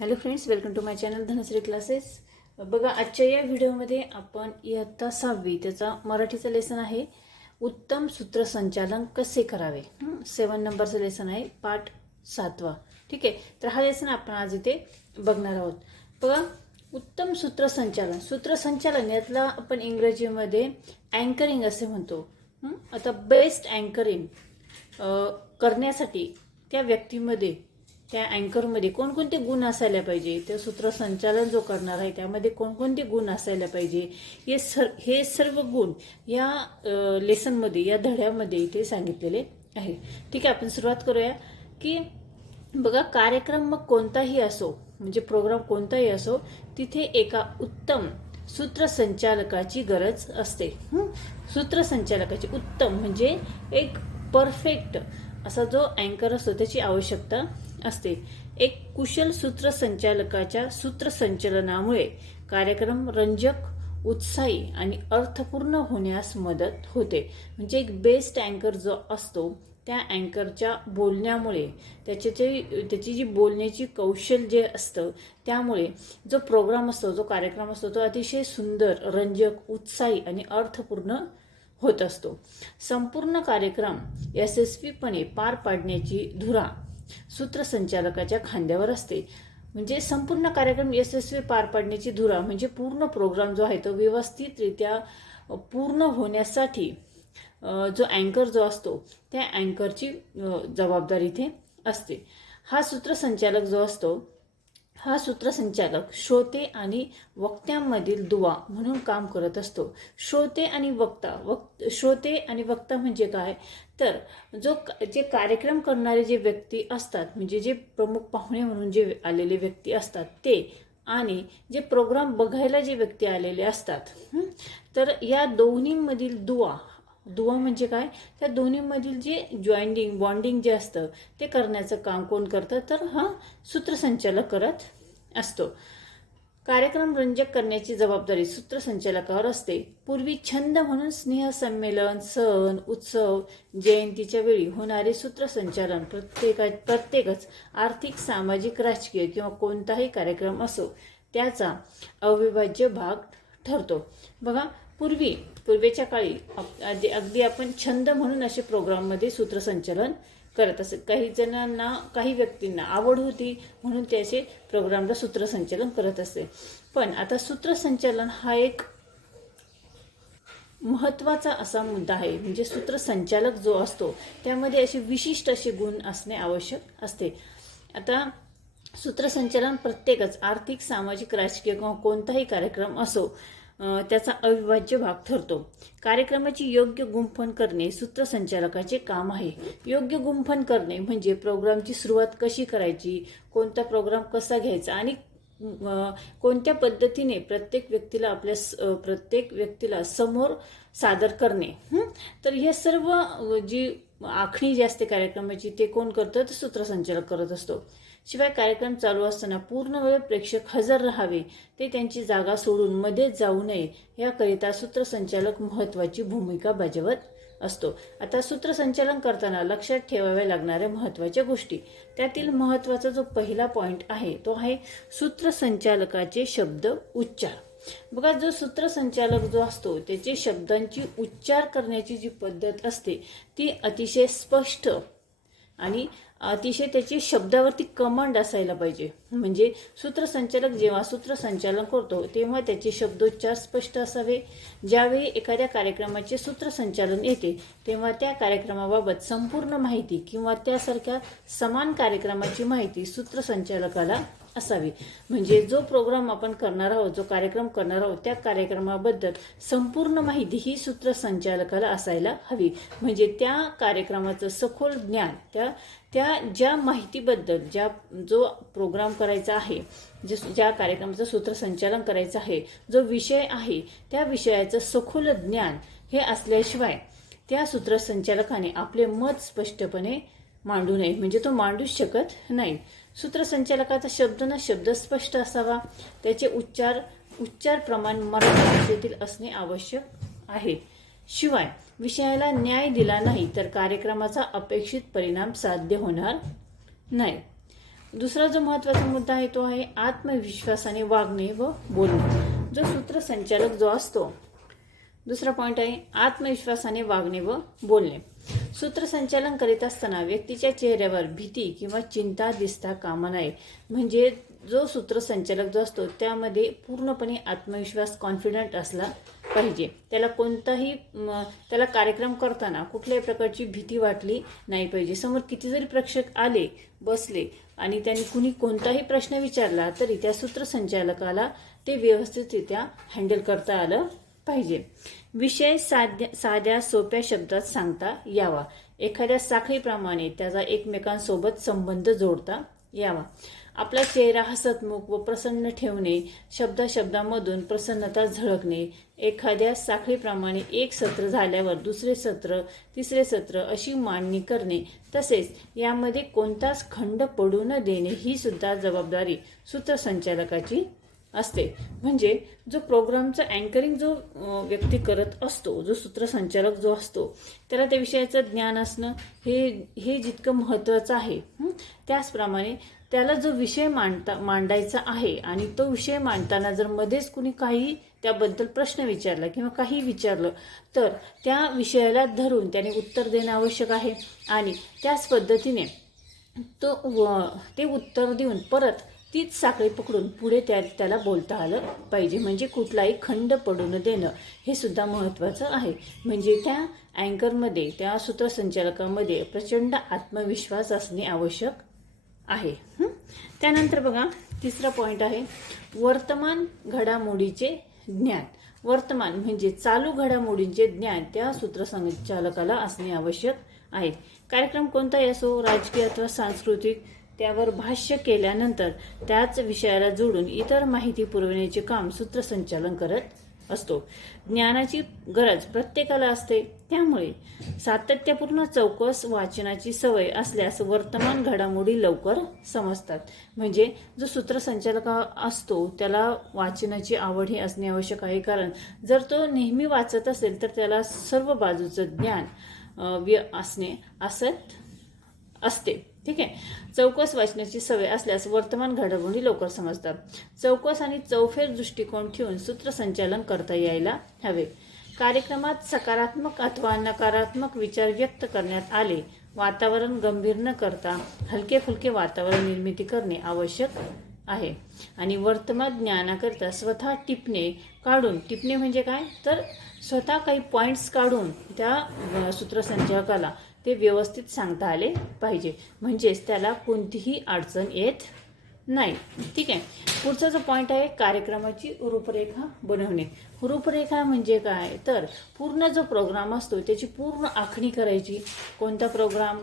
Hello friends welcome to my channel Dhanashree classes. बघा आजच्या या व्हिडिओमध्ये आपण इयत्ता सहावी त्याचा मराठीचं लेसन आहे. उत्तम सूत्रसंचालन कसे करावे? सेवन नंबरचं लेसन आहे पाठ सातवा. ठीक आहे? तर हा लेसन आपण आज इथे बघणार आहोत. बघा उत्तम सूत्रसंचालन. सूत्रसंचालन यातला आपण इंग्रजीमध्ये अँकरिंग असे म्हणतो. आता बेस्ट अँकरिंग करण्यासाठी त्या व्यक्तीमध्ये त्या अँकरमध्ये कोणकोणते गुण असायला पाहिजे? त्या सूत्रसंचालन जो करणार आहे त्यामध्ये कोणकोणते गुण असायला पाहिजे? हे सर हे सर्व गुण या लेसनमध्ये या धड्यामध्ये इथे सांगितलेले आहे ठीक आहे आपण सुरुवात करूया की बघा कार्यक्रम मग कोणताही असो म्हणजे प्रोग्राम कोणताही असो तिथे एका उत्तम सूत्रसंचालकाची गरज असते. सूत्रसंचालकाची उत्तम म्हणजे एक परफेक्ट असा जो अँकर असतो त्याची आवश्यकता असते. एक कुशल सूत्रसंचालकाच्या सूत्रसंचलनामुळे कार्यक्रम रंजक उत्साही आणि अर्थपूर्ण होण्यास मदत होते. म्हणजे एक बेस्ट अँकर जो असतो त्या अँकरच्या बोलण्यामुळे त्याचे जे त्याची जी बोलण्याची कौशल जे असतं त्यामुळे जो प्रोग्राम असतो जो कार्यक्रम असतो तो अतिशय सुंदर रंजक उत्साही आणि अर्थपूर्ण होत असतो. संपूर्ण कार्यक्रम यशस्वीपणे पार पाडण्याची धुरा सूत्रसंचालकाच्या खांद्यावर असते. म्हणजे संपूर्ण कार्यक्रम यशस्वी पार पाडण्याची धुरा म्हणजे पूर्ण प्रोग्राम जो आहे तो व्यवस्थितरित्या पूर्ण होण्यासाठी जो अँकर जो असतो त्या अँकरची जबाबदारी इथे असते. हा सूत्रसंचालक जो असतो हा सूत्रसंचालक श्रोते आणि वक्त्यांमधील दुवा म्हणून काम करत असतो. श्रोते आणि वक्ता वक्त श्रोते आणि वक्ता म्हणजे काय? तर जो जे कार्यक्रम करणारे जे व्यक्ती असतात म्हणजे जे प्रमुख पाहुणे म्हणून जे आलेले व्यक्ती असतात ते आणि जे प्रोग्राम बघायला जे व्यक्ती आलेले असतात तर या दोन्हीमधील दुवा दुवा म्हणजे काय? त्या दोन्हीमधील जे जॉईंडिंग बॉन्डिंग जे असतं ते करण्याचं काम कोण करतं? तर हा सूत्रसंचालक करत असतो. कार्यक्रम रंजक करण्याची जबाबदारी सूत्रसंचालकावर असते. पूर्वी छंद म्हणून स्नेहसंमेलन सण उत्सव जयंतीच्या वेळी होणारे सूत्रसंचालन प्रत्येका प्रत्येकच आर्थिक सामाजिक राजकीय किंवा कोणताही कार्यक्रम असो त्याचा अविभाज्य भाग ठरतो. बघा पूर्वी पूर्वीच्या काळी अगदी अगदी आपण छंद म्हणून असे प्रोग्राममध्ये सूत्रसंचालन करत असत काही जणांना काही व्यक्तींना आवड होती म्हणून ते असे प्रोग्रामला सूत्रसंचालन करत असते पण आता सूत्रसंचालन हा एक महत्त्वाचा असा मुद्दा आहे. म्हणजे सूत्रसंचालक जो असतो त्यामध्ये असे विशिष्ट असे गुण असणे आवश्यक असते. आता सूत्रसंचालन प्रत्येकच आर्थिक सामाजिक राजकीय किंवा कोणताही कार्यक्रम असो त्याचा अविभाज्य भाग ठरतो. कार्यक्रमाची योग्य गुंफण करणे सूत्रसंचालकाचे काम आहे. योग्य गुंफण करणे म्हणजे प्रोग्रामची सुरुवात कशी करायची कोणता प्रोग्राम कसा घ्यायचा आणि कोणत्या पद्धतीने प्रत्येक व्यक्तीला आपल्या प्रत्येक व्यक्तीला समोर सादर करणे. तर हे सर्व जी आखणी जी असते कार्यक्रमाची ते कोण करतं? तर सूत्रसंचालक करत असतो. शिवाय कार्यक्रम चालू असताना पूर्ण वेळ प्रेक्षक हजर राहावे ते त्यांची जागा सोडून मध्येच जाऊ नये याकरिता सूत्रसंचालक महत्वाची भूमिका बजावत असतो. आता सूत्रसंचालन करताना लक्षात ठेवाव्या लागणाऱ्या महत्त्वाच्या गोष्टी. त्यातील महत्त्वाचा जो पहिला पॉईंट आहे तो आहे सूत्रसंचालकाचे शब्द उच्चार. बघा जो सूत्रसंचालक जो असतो त्याचे शब्दांची उच्चार करण्याची जी पद्धत असते ती अतिशय स्पष्ट आणि अतिशय त्याची शब्दावरती कमांड असायला पाहिजे. म्हणजे सूत्रसंचालक जेव्हा सूत्रसंचालन करतो तेव्हा त्याचे शब्दोच्चार स्पष्ट असावे. ज्यावेळी एखाद्या कार्यक्रमाचे सूत्रसंचालन येते तेव्हा त्या कार्यक्रमाबाबत संपूर्ण माहिती किंवा त्यासारख्या समान कार्यक्रमाची माहिती सूत्रसंचालकाला असावी. म्हणजे जो प्रोग्राम आपण करणार आहोत जो कार्यक्रम करणार आहोत त्या कार्यक्रमाबद्दल संपूर्ण माहिती ही सूत्रसंचालकाला असायला हवी. म्हणजे त्या कार्यक्रमाचं सखोल ज्ञान त्या त्या ज्या माहितीबद्दल ज्या जो प्रोग्राम करायचा आहे जे ज्या कार्यक्रमाचं सूत्रसंचालन करायचं आहे जो विषय आहे त्या विषयाचं सखोल ज्ञान हे असल्याशिवाय त्या सूत्रसंचालकाने आपले मत स्पष्टपणे मांडू नये. म्हणजे तो मांडूच शकत नाही. सूत्रसंचालकाचा शब्द ना शब्द स्पष्ट असावा. त्याचे उच्चार उच्चार प्रमाण मराठी भाषेतील असणे आवश्यक आहे. शिवाय विषयाला न्याय दिला नाही तर कार्यक्रमाचा अपेक्षित परिणाम साध्य होणार नाही. दुसरा जो महत्त्वाचा मुद्दा आहे तो आहे आत्मविश्वासाने वागणे व बोलणे. जो सूत्रसंचालक जो असतो दुसरा पॉईंट आहे आत्मविश्वासाने वागणे व बोलणे. सूत्रसंचालन करीत असताना व्यक्तीच्या चेहऱ्यावर भीती किंवा चिंता दिसता कामा नये. म्हणजे जो सूत्रसंचालक जो असतो त्यामध्ये पूर्णपणे आत्मविश्वास कॉन्फिडंट असला पाहिजे. त्याला कोणताही त्याला कार्यक्रम करताना कुठल्याही प्रकारची भीती वाटली नाही पाहिजे. समोर किती जरी प्रेक्षक आले बसले आणि त्यांनी कुणी कोणताही प्रश्न विचारला तरी त्या सूत्रसंचालकाला ते व्यवस्थितरित्या हँडल करता आलं पाहिजे. विषय साध्या साध्या सोप्या शब्दात सांगता यावा. एखाद्या साखळीप्रमाणे त्याचा एकमेकांसोबत संबंध जोडता यावा. आपला चेहरा हसतमुख व प्रसन्न ठेवणे शब्दाशब्दामधून प्रसन्नता झळकणे एखाद्या साखळीप्रमाणे एक सत्र झाल्यावर दुसरे सत्र तिसरे सत्र अशी मांडणी करणे तसेच यामध्ये कोणताच खंड पडू न देणे ही सुद्धा जबाबदारी सूत्रसंचालकाची असते. म्हणजे जो प्रोग्रामचा अँकरिंग जो व्यक्ती करत असतो जो सूत्रसंचालक जो असतो त्याला त्या विषयाचं ज्ञान असणं हे हे जितकं महत्त्वाचं आहे. त्याचप्रमाणे त्याला जो विषय मांडता मांडायचा आहे आणि तो विषय मांडताना जर मध्येच कुणी काही त्याबद्दल प्रश्न विचारला किंवा काही विचारलं तर त्या विषयाला धरून त्याने उत्तर देणं आवश्यक आहे. आणि त्याच पद्धतीने तो व ते उत्तर देऊन परत तीच साखळी पकडून पुढे त्या त्याला बोलता आलं पाहिजे. म्हणजे कुठलाही खंड पडू न देणं हे सुद्धा महत्त्वाचं आहे. म्हणजे त्या अँकरमध्ये त्या सूत्रसंचालकामध्ये प्रचंड आत्मविश्वास असणे आवश्यक आहे. त्यानंतर बघा तिसरा पॉईंट आहे. वर्तमान घडामोडीचे ज्ञान. वर्तमान म्हणजे चालू घडामोडींचे ज्ञान त्या सूत्रसंचालकाला असणे आवश्यक आहे. कार्यक्रम कोणताही असो राजकीय अथवा सांस्कृतिक त्यावर भाष्य केल्यानंतर त्याच विषयाला जोडून इतर माहिती पुरवण्याचे काम सूत्रसंचालन करत असतो. ज्ञानाची गरज प्रत्येकाला असते. त्यामुळे सातत्यपूर्ण चौकस वाचनाची सवय असल्यास वर्तमान घडामोडी लवकर समजतात. म्हणजे जो सूत्रसंचालक असतो त्याला वाचनाची आवड ही असणे आवश्यक आहे. कारण जर तो नेहमी वाचत असेल तर त्याला सर्व बाजूचं ज्ञान व्य असणे असत असते. ठीक आहे? चौकस वाचण्याची सवय असल्यास वर्तमान घडामोडी लवकर समजतात. चौकस आणि चौफेर दृष्टिकोन ठेवून सूत्रसंचालन करता यायला हवे. कार्यक्रमात सकारात्मक अथवा नकारात्मक विचार व्यक्त करण्यात आले वातावरण गंभीर न करता हलके फुलके वातावरण निर्मिती करणे आवश्यक आहे. आणि वर्तमान ज्ञानाकरिता स्वतः टिपणे काढून टिपणे म्हणजे काय? तर स्वतः काही पॉईंट्स काढून त्या सूत्रसंचालकाला ते व्यवस्थित सांगता आले पाहिजे. म्हणजेच त्याला कोणतीही अडचण येत नाही. ठीक आहे? पुढचा जो पॉईंट आहे कार्यक्रमाची रूपरेखा बनवणे. रूपरेखा म्हणजे काय? तर पूर्ण जो प्रोग्राम असतो त्याची पूर्ण आखणी करायची. कोणता प्रोग्राम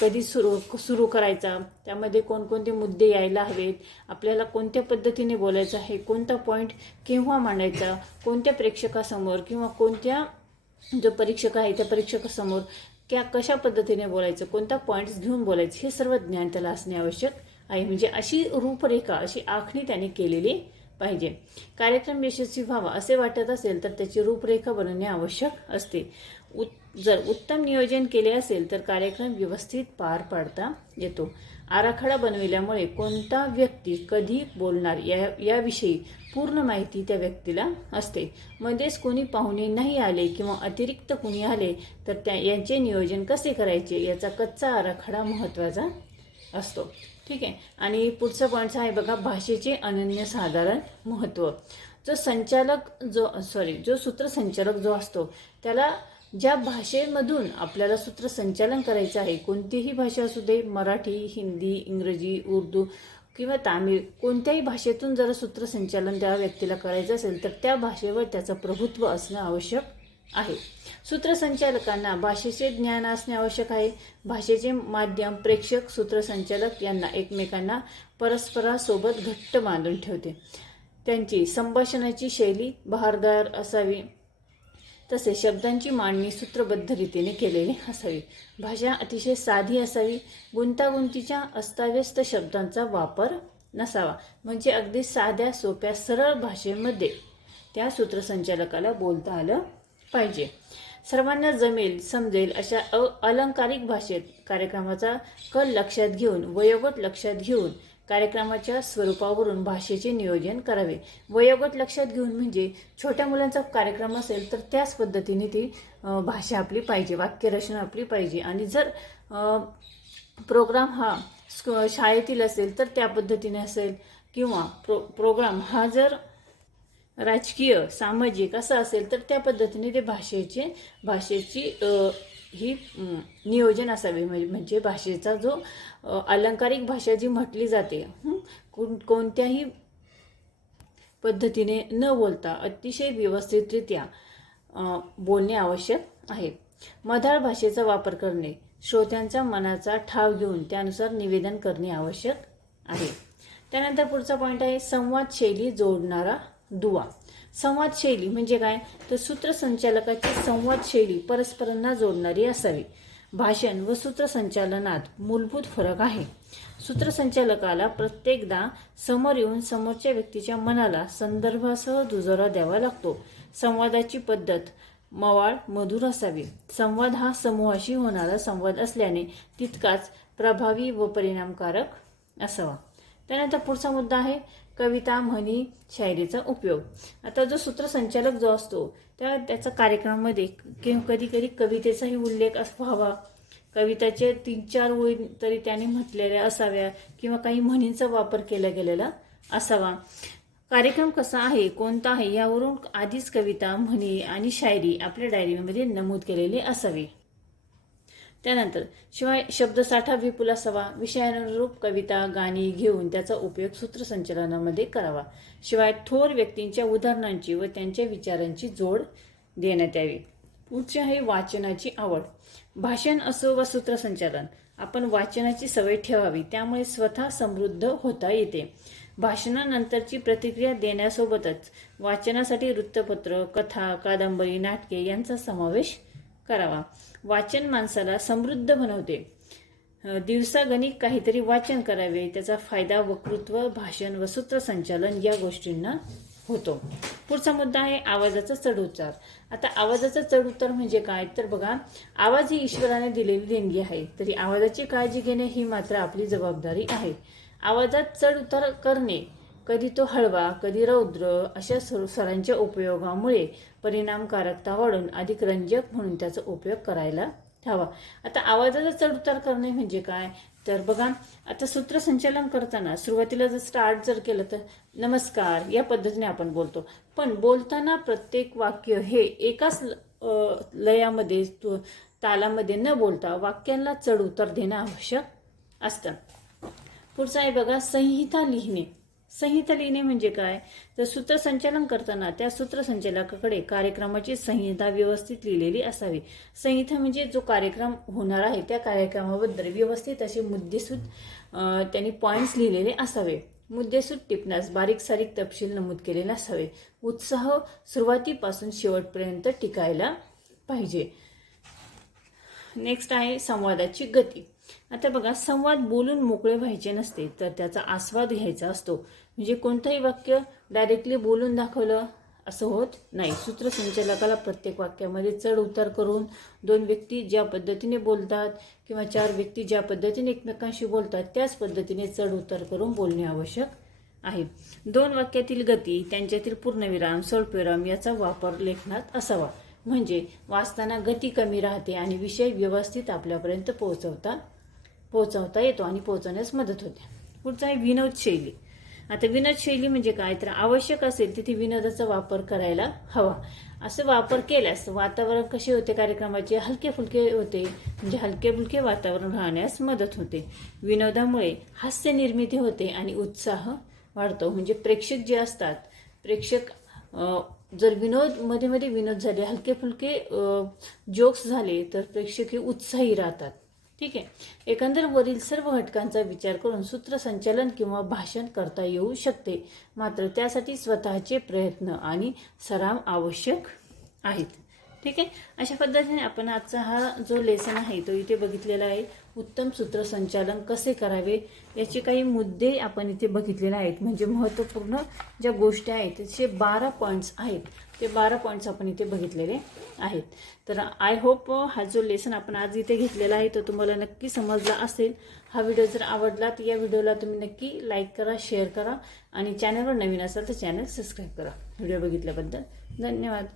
कधी सुरू सुरू करायचा? त्यामध्ये कोणकोणते मुद्दे यायला हवेत? आपल्याला कोणत्या पद्धतीने बोलायचं आहे? कोणता पॉईंट केव्हा मांडायचा? कोणत्या प्रेक्षकासमोर किंवा कोणत्या जो परीक्षक आहे त्या परीक्षकासमोर क्या कशा पद्धतीने बोलायचं कोणता पॉईंट्स घेऊन बोलायचं हे सर्व ज्ञान त्याला असणे आवश्यक आहे. म्हणजे अशी रूपरेखा अशी आखणी त्याने केलेली पाहिजे. कार्यक्रम यशस्वी व्हावा असे वाटत असेल तर त्याची रूपरेखा बनवणे आवश्यक असते. उत् जर उत्तम नियोजन केले असेल तर कार्यक्रम व्यवस्थित पार पाडता येतो. आराखडा बनविल्यामुळे कोणता व्यक्ती कधी बोलणार या याविषयी पूर्ण माहिती त्या व्यक्तीला असते. मध्येच कोणी पाहुणे नाही आले किंवा अतिरिक्त कोणी आले तर त्या यांचे नियोजन कसे करायचे याचा कच्चा आराखडा महत्त्वाचा असतो. ठीक आहे? आणि पुढचा पॉईंट आहे बघा भाषेचे अनन्यसाधारण महत्त्व. जो संचालक जो सॉरी जो सूत्रसंचालक जो असतो त्याला ज्या भाषेमधून आपल्याला सूत्रसंचालन करायचं आहे कोणतीही भाषा असू दे मराठी हिंदी इंग्रजी उर्दू किंवा तामिळ कोणत्याही भाषेतून जर सूत्रसंचालन त्या व्यक्तीला करायचं असेल तर त्या भाषेवर त्याचं प्रभुत्व असणं आवश्यक आहे. सूत्रसंचालकांना भाषेचे ज्ञान असणे आवश्यक आहे. भाषेचे माध्यम प्रेक्षक सूत्रसंचालक यांना एकमेकांना परस्परासोबत घट्ट बांधून ठेवते. त्यांची संभाषणाची शैली बहारदार असावी. तसे शब्दांची मांडणी सूत्रबद्ध रीतीने केलेली असावी. भाषा अतिशय साधी असावी. गुंतागुंतीच्या अस्ताव्यस्त शब्दांचा वापर नसावा. म्हणजे अगदी साध्या सोप्या सरळ भाषेमध्ये त्या सूत्रसंचालकाला बोलता आलं पाहिजे. सर्वांना जमेल समजेल अशा अ अलंकारिक भाषेत कार्यक्रमाचा कल लक्षात घेऊन वयोगट लक्षात घेऊन कार्यक्रमाच्या स्वरूपावरून भाषेचे नियोजन करावे. वयोगट लक्षात घेऊन म्हणजे छोट्या मुलांचा कार्यक्रम असेल तर त्याच पद्धतीने ती भाषा आपली पाहिजे वाक्यरचना आपली पाहिजे. आणि जर प्रोग्राम हा स्क- शाळेतील असेल तर त्या पद्धतीने असेल किंवा प्रो प्रोग्राम हा जर राजकीय सामाजिक असं असेल तर त्या पद्धतीने ते भाषेचे भाषेची ही नियोजन असावे. म्हणजे भाषेचा जो अलंकारिक भाषा जी म्हटली जाते कोण कोणत्याही पद्धतीने न बोलता अतिशय व्यवस्थितरित्या बोलणे आवश्यक आहे. मधाळ भाषेचा वापर करणे श्रोत्यांचा मनाचा ठाव घेऊन त्यानुसार निवेदन करणे आवश्यक आहे. त्यानंतर पुढचा पॉईंट आहे संवाद शैली जोडणारा दुवा. संवाद शैली म्हणजे काय? तर सूत्रसंचालकाची संवाद शैली परस्परांना जोडणारी असावी. भाषण व सूत्रसंचालनात मूलभूत फरक आहे. सूत्रसंचालकाला प्रत्येकदा समोर येऊन समोरच्या व्यक्तीच्या मनाला संदर्भासह दुजोरा द्यावा लागतो. संवादाची पद्धत मवाळ मधुर असावी. संवाद हा समूहाशी होणारा संवाद असल्याने तितकाच प्रभावी व परिणामकारक असावा. त्यानंतर पुढचा मुद्दा आहे. कविता म्हणी शायरीचा उपयोग. आता जो सूत्रसंचालक जो असतो त्या त्याचा कार्यक्रमामध्ये कधी कधी कवितेचाही उल्लेख अस- व्हावा. कविताचे तीन चार ओळी तरी त्याने म्हटलेल्या असाव्या किंवा काही म्हणींचा वापर केला गेलेला असावा. कार्यक्रम कसा आहे कोणता आहे यावरून आधीच कविता म्हणी आणि शायरी आपल्या डायरीमध्ये नमूद केलेली असावी. त्यानंतर शिवाय शब्दसाठा विपुल असावा विषयानुरूप कविता गाणी घेऊन त्याचा उपयोग सूत्रसंचलनामध्ये करावा. शिवाय थोर व्यक्तींच्या उदाहरणांची व त्यांच्या विचारांची जोड देण्यात यावी. पुढचे आहे वाचनाची आवड. भाषण असो व सूत्रसंचालन आपण वाचनाची सवय ठेवावी त्यामुळे स्वतः समृद्ध होता येते. भाषणानंतरची प्रतिक्रिया देण्यासोबतच वाचनासाठी वृत्तपत्र कथा कादंबरी नाटके यांचा समावेश करावा. वाचन माणसाला समृद्ध बनवते. दिवसागणिक काहीतरी वाचन करावे त्याचा फायदा वक्तृत्व भाषण व सूत्रसंचालन या गोष्टींना होतो. पुढचा मुद्दा आहे आवाजाचा चढउतार आता आवाजाचा चढउतार म्हणजे काय? तर बघा आवाज ही ईश्वराने दिलेली देणगी आहे तरी आवाजाची काळजी घेणे ही मात्र आपली जबाबदारी आहे. आवाजात चढउतार करणे कधी तो हळवा कधी रौद्र अशा स्वर- सरांच्या उपयोगामुळे परिणामकारकता वाढून अधिक रंजक म्हणून त्याचा उपयोग करायला हवा. आता आवाजाचा चढउतार करणे म्हणजे काय? तर बघा आता सूत्रसंचालन करताना सुरुवातीला जर स्टार्ट जर केलं तर नमस्कार या पद्धतीने आपण बोलतो. पण बोलताना प्रत्येक वाक्य हे एकाच ल- लयामध्ये तालामध्ये न बोलता वाक्यांना चढ उतार देणं आवश्यक असतं. पुढचं आहे बघा संहिता लिहिणे. संहिता लिहिणे म्हणजे काय? तर सूत्रसंचालन करताना त्या सूत्रसंचालकाकडे कार्यक्रमाची संहिता व्यवस्थित लिहिलेली असावी. संहिता म्हणजे जो कार्यक्रम होणार आहे त्या कार्यक्रमाबद्दल व्यवस्थित असे मुद्देसूद त्यांनी पॉईंट्स लिहिलेले असावे. मुद्देसूद टिपण्यास बारीक सारीक तपशील नमूद केलेले असावे. उत्साह सुरुवातीपासून शेवटपर्यंत टिकायला पाहिजे. नेक्स्ट आहे संवादाची गती. आता बघा संवाद बोलून मोकळे व्हायचे नसते तर त्याचा आस्वाद घ्यायचा असतो. म्हणजे कोणतंही वाक्य डायरेक्टली बोलून दाखवलं असं होत नाही. सूत्रसंचालकाला प्रत्येक वाक्यामध्ये चढ उतार करून दोन व्यक्ती ज्या पद्धतीने बोलतात किंवा चार व्यक्ती ज्या पद्धतीने एकमेकांशी बोलतात त्याच पद्धतीने चढ उतार करून बोलणे आवश्यक आहे. दोन वाक्यातील गती त्यांच्यातील पूर्णविराम स्वल्पविराम याचा वापर लेखनात असावा. म्हणजे वाचताना गती कमी राहते आणि विषय व्यवस्थित आपल्यापर्यंत पोहोचवता पोहोचवता येतो आणि पोहोचवण्यास मदत होते. पुढचा आहे विनोद शैली. आता विनोद शैली म्हणजे काय? तर आवश्यक असेल तिथे विनोदाचा वापर करायला हवा. असं वापर केल्यास वातावरण कसे होते कार्यक्रमाचे? हलके फुलके होते. म्हणजे हलके फुलके वातावरण राहण्यास मदत होते. विनोदामुळे हास्य निर्मिती होते आणि उत्साह वाढतो. म्हणजे प्रेक्षक जे असतात प्रेक्षक जर विनोदमध्ये मध्ये विनोद झाले हलके फुलके जोक्स झाले तर प्रेक्षक हे उत्साही राहतात. ठीक आहे. एकंदर वरील सर्व घटकांचा विचार करून सूत्रसंचालन किंवा भाषण करता येऊ शकते. मात्र त्यासाठी स्वतःचे प्रयत्न आणि सराव आवश्यक आहेत. ठीक आहे? अशा पद्धतीने आपण आजचा हा जो लेसन आहे तो इथे बघितलेला आहे. उत्तम सूत्रसंचालन कसे करावे याचे काही मुद्दे आपण इथे बघितलेले आहेत. म्हणजे महत्त्वपूर्ण ज्या गोष्टी आहेत त्याचे बारा पॉईंट्स आहेत. ते बारा पॉईंट्स आपण इथे बघितलेले आहेत. तर आय होप हा जो लेसन आपण आज इथे घेतलेला आहे तो तुम्हाला नक्की समजला असेल. हा व्हिडिओ जर आवडला तर या व्हिडिओला तुम्ही नक्की लाईक करा शेअर करा आणि चॅनलवर नवीन असाल तर चॅनल सबस्क्राईब करा. व्हिडिओ बघितल्याबद्दल धन्यवाद.